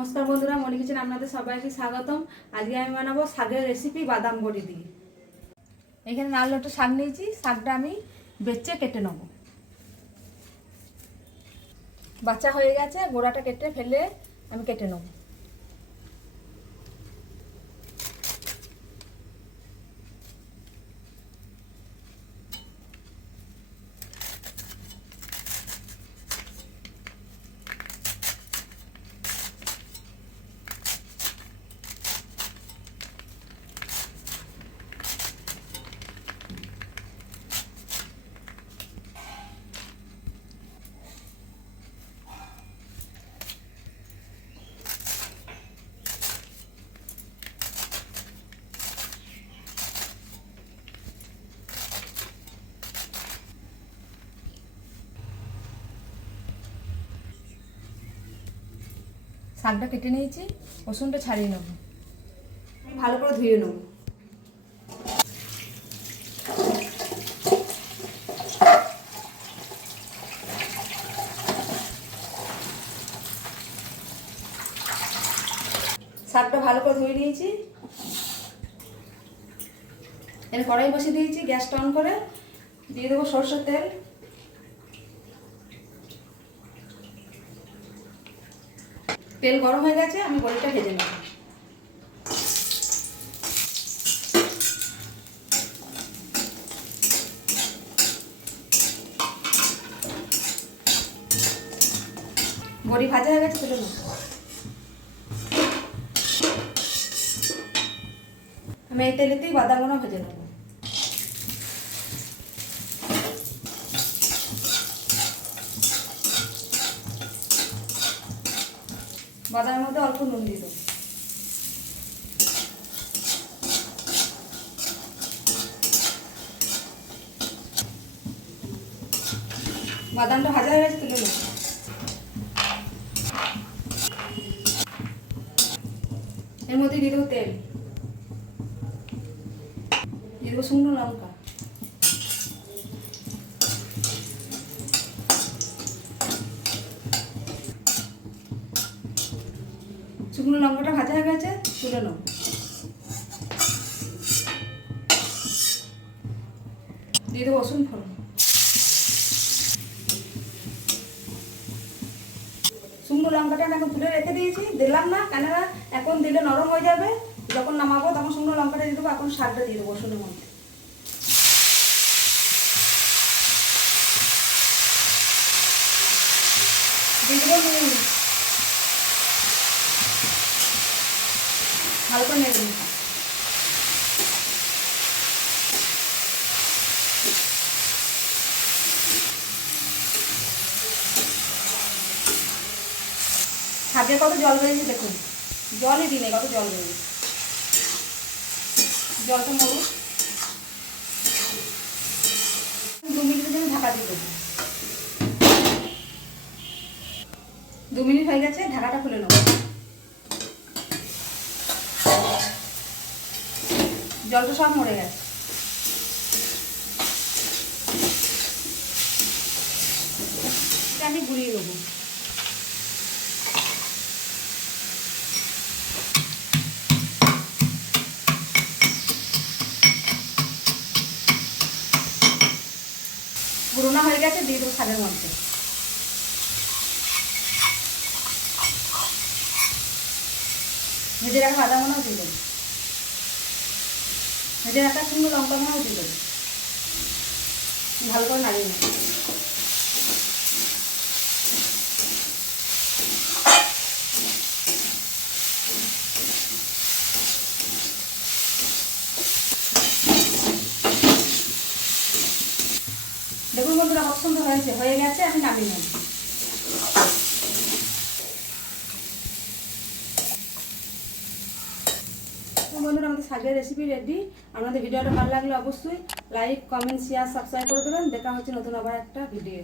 নমস্কার বন্ধুরা, মনি কিচেন আপনাদের সবাইকে স্বাগতম। আজকে আমি বানাবো শাকের রেসিপি বাদাম বড়ি দিয়ে। এখানে লাল লটে শাক নিয়েছি, শাকটা আমি বেচে কেটে নেব। বাচ্চা হয়ে গেছে, গোড়াটা কেটে ফেলে আমি কেটে নেব। শাকটা কেটে নিয়েছি, রসুনটা ছাড়িয়ে নেব, ভালো করে ধুয়ে নেব। শাকটা ভালো করে ধুয়ে নিয়েছি। এর কড়াই বসিয়ে দিয়েছি, গ্যাসটা অন করে দিয়ে দেবো সরষের তেল। তেল গরম হয়ে গেছে, আমি বড়িটা ভেজে নেব। বড়ি ভাজা হয়ে গেছে, তুলে নেব। আমি এই তেলেতেই বাদামগুলো ভেজে নেব। বাদামের মধ্যে অল্প নুন দিয়ে দেবো। বাদামটা ভাজা হয়ে গেছে, তুলে নেব। এর মধ্যে দিয়ে দেবো তেল, দিয়ে দেবো শুকনো লঙ্কা, শুকনো লঙ্কাটা ভাজা হয়ে গেছে, তুলে নেব। দিয়ে দেবো রসুন ফোড়ন। শুকনো লঙ্কাটা আমি এখন তুলে রেখে দিয়েছি, দিলাম না কেননা এখন দিলে নরম হয়ে যাবে। যখন নামাবো তখন শুকনো লঙ্কাটা দিয়ে দেবো। এখন শাকটা দিয়ে দেবো রসুনের মধ্যে। দিয়ে দেবো নুন, হালকা নেড়ে নিই। শাকে কত জল বেরিয়েছে দেখুন, জলই দিনে কত জল বেরিয়েছে। জলটা মরুক, 2 মিনিটের জন্য ঢাকা দিয়ে দেবো। 2 মিনিট হয়ে গেছে, ঢাকাটা খুলে নেব। জলটা সব মরে গেছে। আমি গুলিয়ে দেবো। গুঁড়োনা হয়ে গেছে, দিয়ে দেবো শাকের মধ্যে। ভেজে রাখা বাদামগুলো দিয়ে দেবো, ভেজে রাখা শুকনো লঙ্কাগুলো দিয়ে দেবো। ভালো করে নাড়িয়ে নেব। দেখুন বন্ধুরা, কত সুন্দর হয়ে গেছে, আমি নামিয়ে নেব। বন্ধুরা, আমাদের শাকের রেসিপি রেডি। আপনাদের ভিডিওটা ভালো লাগলে অবশ্যই লাইক, কমেন্ট, শেয়ার, সাবস্ক্রাইব করে দেবেন। দেখা হচ্ছে নতুন আবার একটা ভিডিও।